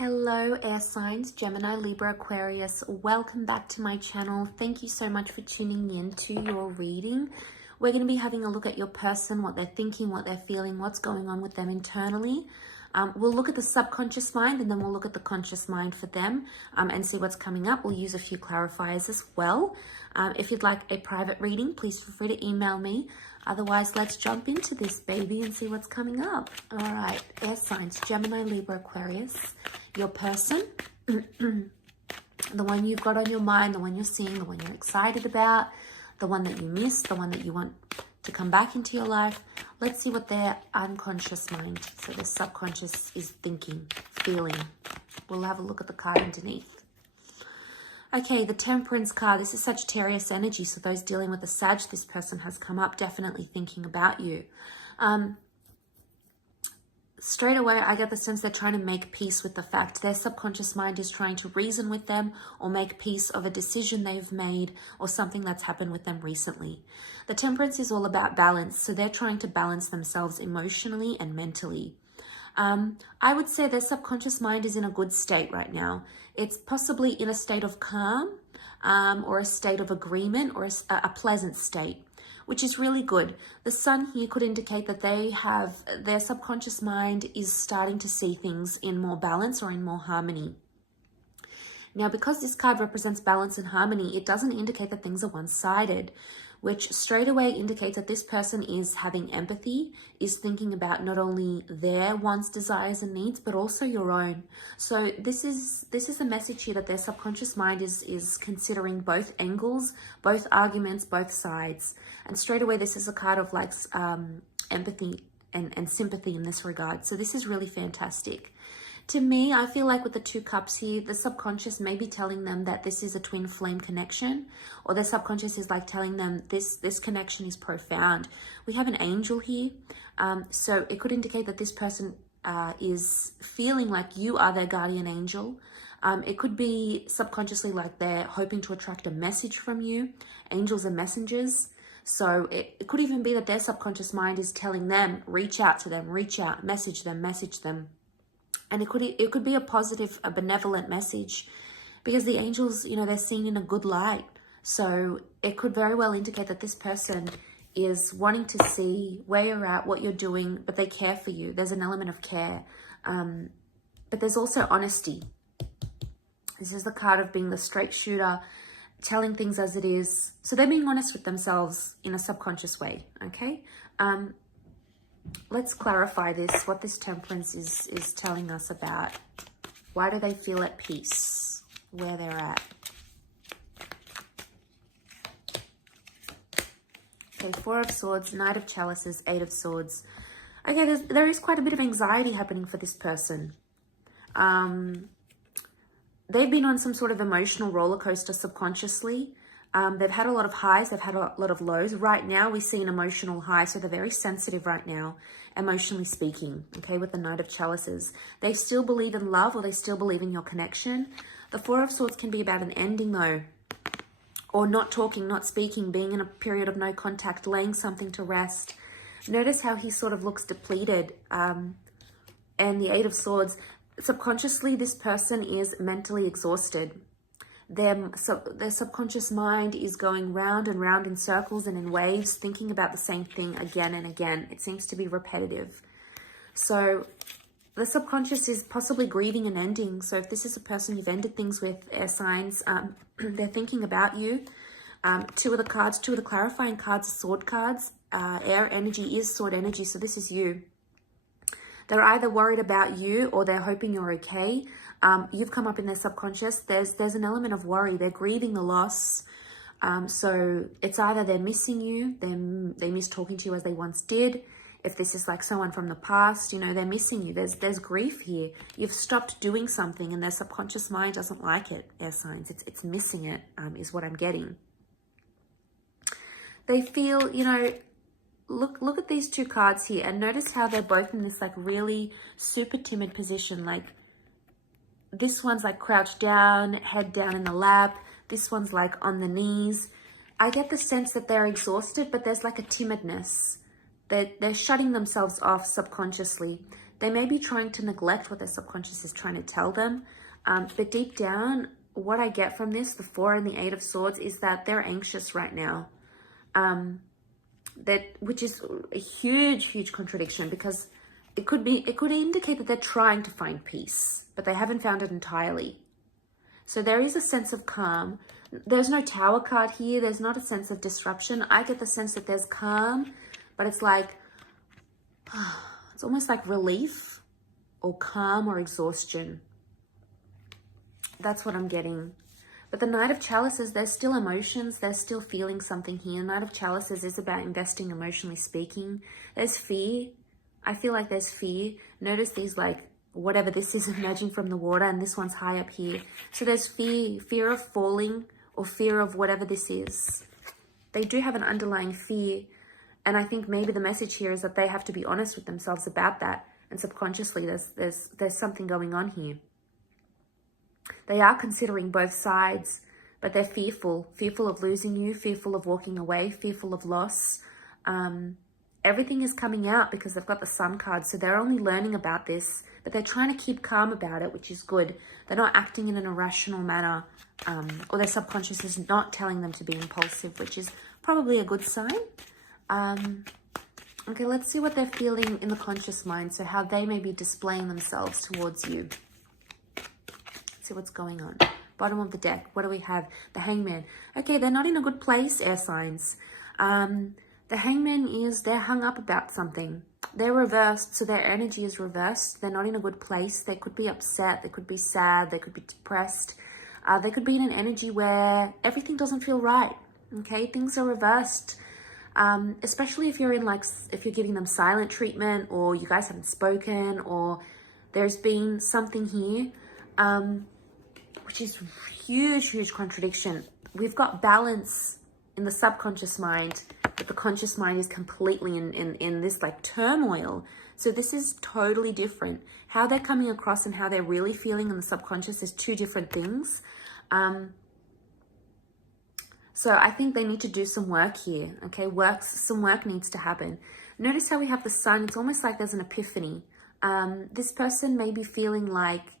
Hello air signs, Gemini, Libra, Aquarius. Welcome back to my channel. Thank you so much for tuning in to your reading. We're going to be having a look at your person, what they're thinking, what they're feeling, what's going on with them internally. We'll look at the subconscious mind and then we'll look at the conscious mind for them and see what's coming up. We'll use a few clarifiers as well. If you'd like a private reading, please feel free to email me. Otherwise, let's jump into this baby and see what's coming up. All right, air signs, Gemini, Libra, Aquarius. Your person, the one you've got on your mind, the one you're seeing, the one you're excited about, the one that you missed, the one that you want to come back into your life. Let's see what their unconscious mind, so their subconscious, is thinking, feeling. We'll have a look at the card underneath. Okay, the Temperance card. This is Sagittarius energy, so those dealing with the Sag, this person has come up, definitely thinking about you. Straight away, I get the sense they're trying to make peace with the fact their subconscious mind is trying to reason with them or make peace of a decision they've made or something that's happened with them recently. The Temperance is all about balance, so they're trying to balance themselves emotionally and mentally. I would say their subconscious mind is in a good state right now. It's possibly in a state of calm or a state of agreement or a pleasant state, which is really good. The Sun here could indicate that their subconscious mind is starting to see things in more balance or in more harmony. Now, because this card represents balance and harmony, it doesn't indicate that things are one-sided, which straight away indicates that this person is having empathy, is thinking about not only their wants, desires, and needs, but also your own. So this is a message here that their subconscious mind is considering both angles, both arguments, both sides. And straight away, this is a card of like empathy and sympathy in this regard. So this is really fantastic. To me, I feel like with the two cups here, the subconscious may be telling them that this is a twin flame connection, or their subconscious is like telling them this connection is profound. We have an angel here, so it could indicate that this person is feeling like you are their guardian angel. It could be subconsciously like they're hoping to attract a message from you. Angels are messengers. So it could even be that their subconscious mind is telling them, reach out to them, reach out, message them, message them. And it could be a positive, a benevolent message, because the angels, you know, they're seen in a good light. So it could very well indicate that this person is wanting to see where you're at, what you're doing, but they care for you. There's an element of care. But there's also honesty. This is the card of being the straight shooter, telling things as it is. So they're being honest with themselves in a subconscious way, okay? Let's clarify this, what this Temperance is telling us about. Why do they feel at peace where they're at? Okay, Four of Swords, Knight of Chalices, Eight of Swords. Okay, there is quite a bit of anxiety happening for this person. They've been on some sort of emotional roller coaster subconsciously. They've had a lot of highs, they've had a lot of lows. Right now, we see an emotional high, so they're very sensitive right now, emotionally speaking, okay, with the Knight of Chalices. They still believe in love, or they still believe in your connection. The Four of Swords can be about an ending, though, or not talking, not speaking, being in a period of no contact, laying something to rest. Notice how he sort of looks depleted. And the Eight of Swords, subconsciously, this person is mentally exhausted. Their subconscious mind is going round and round in circles and in waves, thinking about the same thing again and again. It seems to be repetitive. So the subconscious is possibly grieving an ending. So if this is a person you've ended things with, air signs, they're thinking about you. Two of the clarifying cards are sword cards. Air energy is sword energy, so this is you. They're either worried about you or they're hoping you're okay. You've come up in their subconscious. There's an element of worry. They're grieving the loss. So it's either they're missing you, they miss talking to you as they once did. If this is like someone from the past, you know, they're missing you. There's grief here. You've stopped doing something and their subconscious mind doesn't like it, air signs. It's missing it, is what I'm getting. They feel, you know, look at these two cards here and notice how they're both in this like really super timid position. Like this one's like crouched down, head down in the lap. This one's like on the knees. I get the sense that they're exhausted, but there's like a timidness. They're shutting themselves off subconsciously. They may be trying to neglect what their subconscious is trying to tell them. But deep down, what I get from this, the 4 and the 8 of Swords, is that they're anxious right now. Which is a huge contradiction, because it could indicate that they're trying to find peace, but they haven't found it entirely. So there is a sense of calm. There's no Tower card here. There's not a sense of disruption. I get the sense that there's calm, but it's like, it's almost like relief or calm or exhaustion. That's what I'm getting. But the Knight of Chalices, there's still emotions. There's still feeling something here. Knight of Chalices is about investing emotionally speaking. There's fear. I feel like there's fear. Notice these, like, whatever this is emerging from the water, and this one's high up here. So there's fear of falling, or fear of whatever this is. They do have an underlying fear. And I think maybe the message here is that they have to be honest with themselves about that. And subconsciously, there's something going on here. They are considering both sides, but they're fearful of losing you, fearful of walking away, fearful of loss. Everything is coming out because they've got the Sun card. So they're only learning about this, but they're trying to keep calm about it, which is good. They're not acting in an irrational manner, or their subconscious is not telling them to be impulsive, which is probably a good sign. Okay, let's see what they're feeling in the conscious mind. So how they may be displaying themselves towards you. Let's see what's going on. Bottom of the deck, what do we have? The Hangman. Okay, they're not in a good place, air signs. The Hangman is, they're hung up about something. They're reversed, so their energy is reversed. They're not in a good place. They could be upset. They could be sad. They could be depressed. They could be in an energy where everything doesn't feel right. Okay, things are reversed. Especially if you're in, like, if you're giving them silent treatment, or you guys haven't spoken, or there's been something here, which is huge contradiction. We've got balance in the subconscious mind, but the conscious mind is completely in this, like, turmoil. So this is totally different. How they're coming across and how they're really feeling in the subconscious is two different things. So I think they need to do some work here, okay? Some work needs to happen. Notice how we have the Sun. It's almost like there's an epiphany. This person may be feeling like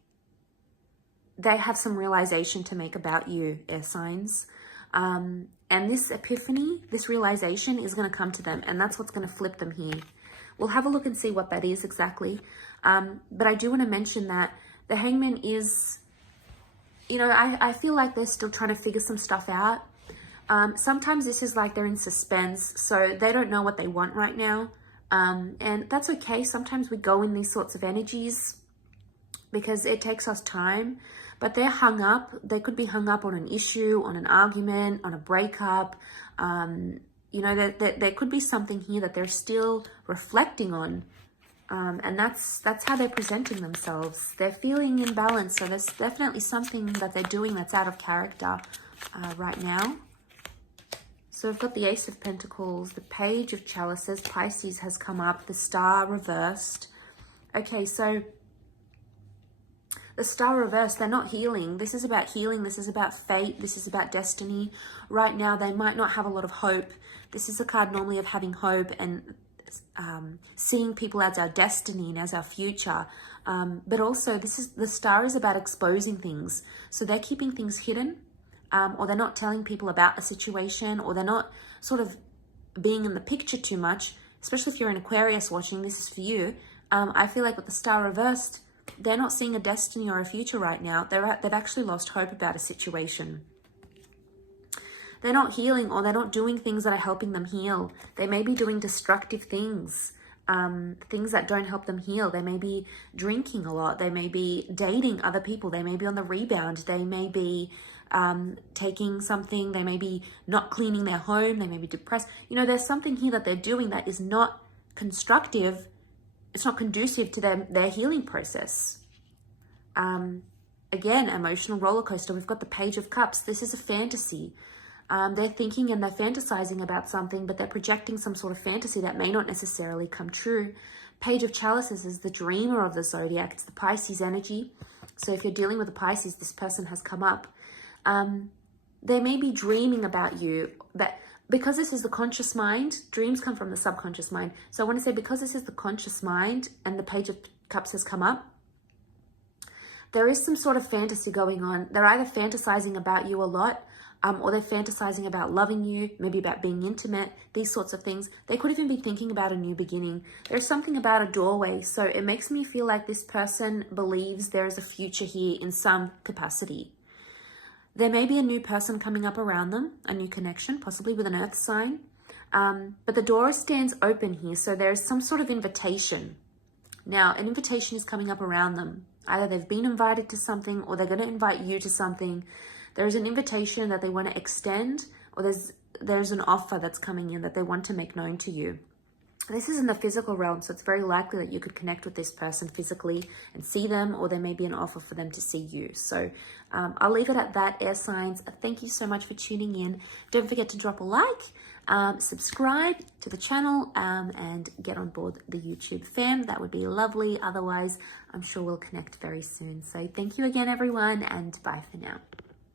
they have some realization to make about you, air signs. And this epiphany, this realization is going to come to them, and that's what's going to flip them here. We'll have a look and see what that is exactly. But I do want to mention that the Hangman is, you know, I feel like they're still trying to figure some stuff out. Sometimes this is like they're in suspense, so they don't know what they want right now. And that's okay. Sometimes we go in these sorts of energies because it takes us time, but they're hung up. They could be hung up on an issue, on an argument, on a breakup. You know, there could be something here that they're still reflecting on. And that's how they're presenting themselves. They're feeling imbalanced. So there's definitely something that they're doing that's out of character right now. So we've got the Ace of Pentacles, the Page of Chalices, Pisces has come up, the Star reversed. Okay, so the Star reversed, they're not healing. This is about healing. This is about fate. This is about destiny. Right now, they might not have a lot of hope. This is a card normally of having hope and seeing people as our destiny and as our future. But also, the Star is about exposing things. So they're keeping things hidden. Or they're not telling people about a situation, or they're not sort of being in the picture too much, especially if you're an Aquarius watching, this is for you. I feel like with the Star reversed, they're not seeing a destiny or a future right now. They've actually lost hope about a situation. They're not healing, or they're not doing things that are helping them heal. They may be doing destructive things, things that don't help them heal. They may be drinking a lot. They may be dating other people. They may be on the rebound. They may be taking something, they may be not cleaning their home, they may be depressed. You know, there's something here that they're doing that is not constructive. It's not conducive to their healing process. Again, emotional roller coaster. We've got the Page of Cups. This is a fantasy. They're thinking and they're fantasizing about something, but they're projecting some sort of fantasy that may not necessarily come true. Page of Chalices is the dreamer of the zodiac. It's the Pisces energy. So if you're dealing with a Pisces, this person has come up. They may be dreaming about you, but because this is the conscious mind, dreams come from the subconscious mind. So I want to say, because this is the conscious mind and the Page of Cups has come up. There is some sort of fantasy going on. They're either fantasizing about you a lot, or they're fantasizing about loving you, maybe about being intimate, these sorts of things. They could even be thinking about a new beginning. There's something about a doorway, so it makes me feel like this person believes there is a future here in some capacity. There may be a new person coming up around them, a new connection, possibly with an earth sign. But the door stands open here, so there's some sort of invitation. Now, an invitation is coming up around them. Either they've been invited to something or they're going to invite you to something. There's an invitation that they want to extend, or there's an offer that's coming in that they want to make known to you. This is in the physical realm, so it's very likely that you could connect with this person physically and see them, or there may be an offer for them to see you. So I'll leave it at that, air signs. Thank you so much for tuning in. Don't forget to drop a like, subscribe to the channel, and get on board the YouTube fam. That would be lovely. Otherwise, I'm sure we'll connect very soon. So thank you again, everyone, and bye for now.